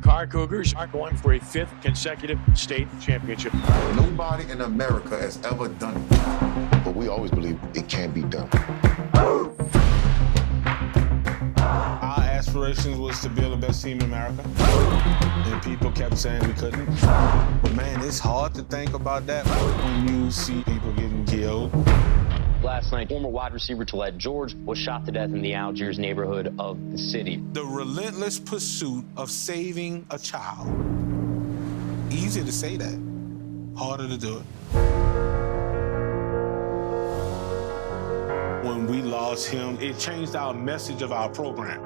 Karr Cougars are going for a 5th consecutive state championship. Nobody in America has ever done it. But we always believe it can be done. Our aspirations was to build the best team in America. And people kept saying we couldn't. But man, it's hard to think about that when you see people getting killed. Last night, former wide receiver Tillett George was shot to death in the Algiers neighborhood of the city. The relentless pursuit of saving a child. Easy to say that, harder to do it. When we lost him, it changed our message of our program.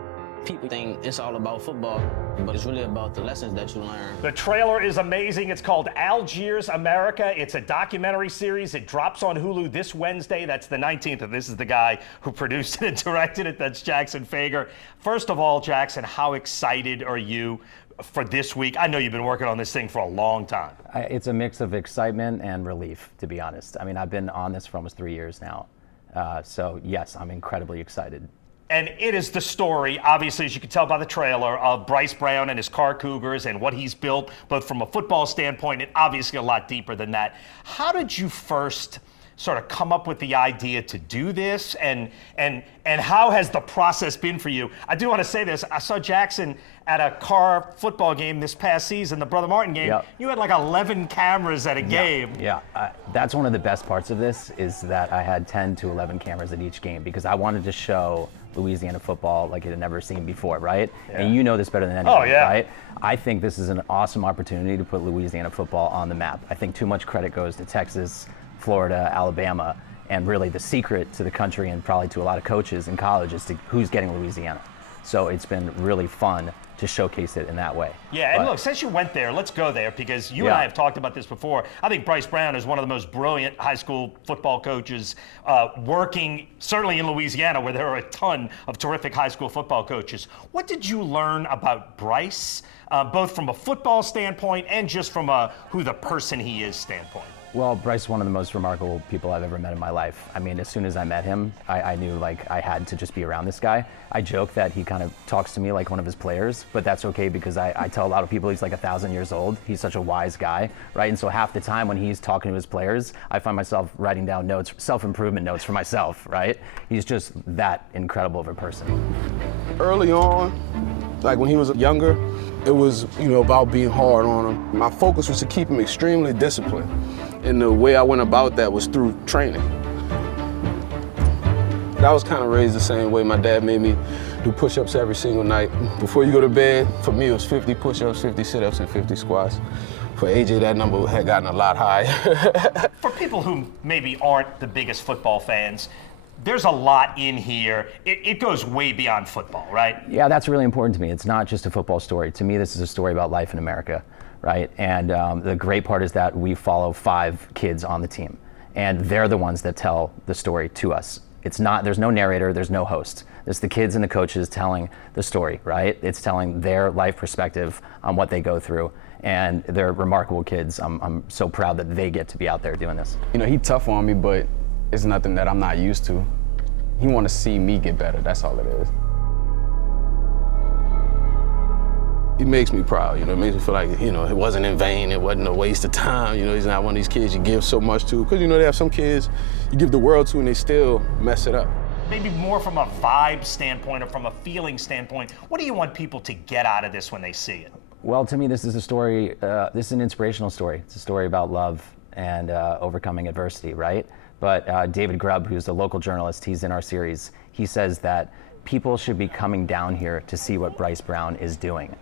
People think it's all about football, but it's really about the lessons that you learn. The trailer is amazing. It's called Algiers, America. It's a documentary series. It drops on Hulu this Wednesday. That's the 19th. And this is the guy who produced it and directed it. That's Jackson Fager. First of all, Jackson, how excited are you for this week? I know you've been working on this thing for a long time. It's a mix of excitement and relief, to be honest. I mean, I've been on this for almost 3 years now. So, yes, I'm incredibly excited. And it is the story, obviously, as you can tell by the trailer, of Brice Brown and his Karr Cougars and what he's built, both from a football standpoint and obviously a lot deeper than that. How did you first sort of come up with the idea to do this, and how has the process been for you? I do want to say this. I saw Jackson at a Karr football game this past season, the Brother Martin game. Yep. You had like 11 cameras at a game. Yeah, that's one of the best parts of this, is that I had 10 to 11 cameras at each game, because I wanted to show Louisiana football like it had never seen before, right? Yeah. And you know this better than anyone, right? I think this is an awesome opportunity to put Louisiana football on the map. I think too much credit goes to Texas, Florida, Alabama, and really the secret to the country and probably to a lot of coaches in college is to who's getting Louisiana. So it's been really fun to showcase it in that way. Yeah, and look, since you went there, let's go there, because you and I have talked about this before. I think Brice Brown is one of the most brilliant high school football coaches working, certainly in Louisiana, where there are a ton of terrific high school football coaches. What did you learn about Brice, both from a football standpoint and just from a who the person he is standpoint? Well, Brice is one of the most remarkable people I've ever met in my life. I mean, as soon as I met him, I knew like I had to just be around this guy. I joke that he kind of talks to me like one of his players, but that's okay, because I tell a lot of people he's like 1,000 years old. He's such a wise guy, right? And so half the time when he's talking to his players, I find myself writing down notes, self-improvement notes for myself, right? He's just that incredible of a person. Early on, like when he was younger, it was, about being hard on him. My focus was to keep him extremely disciplined. And the way I went about that was through training. I was kind of raised the same way. My dad made me do push-ups every single night. Before you go to bed, for me it was 50 push-ups, 50 sit-ups, and 50 squats. For AJ, that number had gotten a lot higher. For people who maybe aren't the biggest football fans, there's a lot in here. It goes way beyond football, right? Yeah, that's really important to me. It's not just a football story. To me, this is a story about life in America, right? And the great part is that we follow 5 kids on the team, and they're the ones that tell the story to us. It's not, there's no narrator, there's no host. It's the kids and the coaches telling the story, right? It's telling their life perspective on what they go through. And they're remarkable kids. I'm so proud that they get to be out there doing this. He tough on me, but it's nothing that I'm not used to. He want to see me get better, that's all it is. He makes me proud, it makes me feel like, it wasn't in vain, it wasn't a waste of time, he's not one of these kids you give so much to. Because, they have some kids you give the world to and they still mess it up. Maybe more from a vibe standpoint or from a feeling standpoint, what do you want people to get out of this when they see it? Well, to me, this is a story, this is an inspirational story. It's a story about love and overcoming adversity, right? But David Grubb, who's a local journalist, he's in our series, he says that people should be coming down here to see what Brice Brown is doing.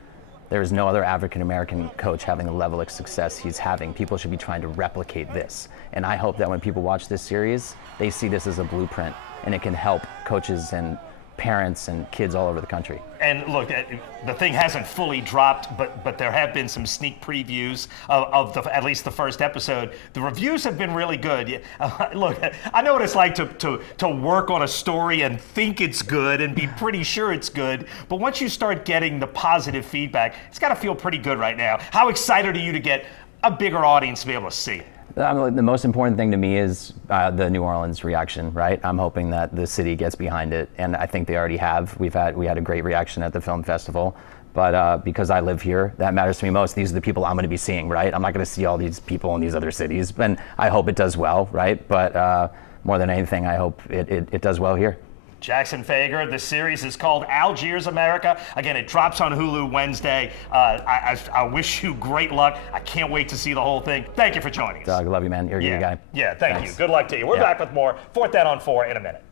There is no other African-American coach having the level of success he's having. People should be trying to replicate this. And I hope that when people watch this series, they see this as a blueprint, and it can help coaches and parents and kids all over the country. And look, the thing hasn't fully dropped, but there have been some sneak previews of at least the first episode. The reviews have been really good. Look, I know what it's like to work on a story and think it's good and be pretty sure it's good, but once you start getting the positive feedback, it's got to feel pretty good right now. How excited are you to get a bigger audience to be able to see it? The most important thing to me is the New Orleans reaction, right? I'm hoping that the city gets behind it, and I think they already have. We had a great reaction at the film festival, But because I live here, that matters to me most. These are the people I'm going to be seeing, right? I'm not going to see all these people in these other cities. And I hope it does well, right? But more than anything, I hope it does well here. Jackson Fager, the series is called Algiers, America. Again, it drops on Hulu Wednesday. I wish you great luck. I can't wait to see the whole thing. Thank you for joining us. Doug, love you, man. You're a good guy. Yeah, thank Thanks. you. Good luck to you. We're back with more 4th Down on 4 in a minute.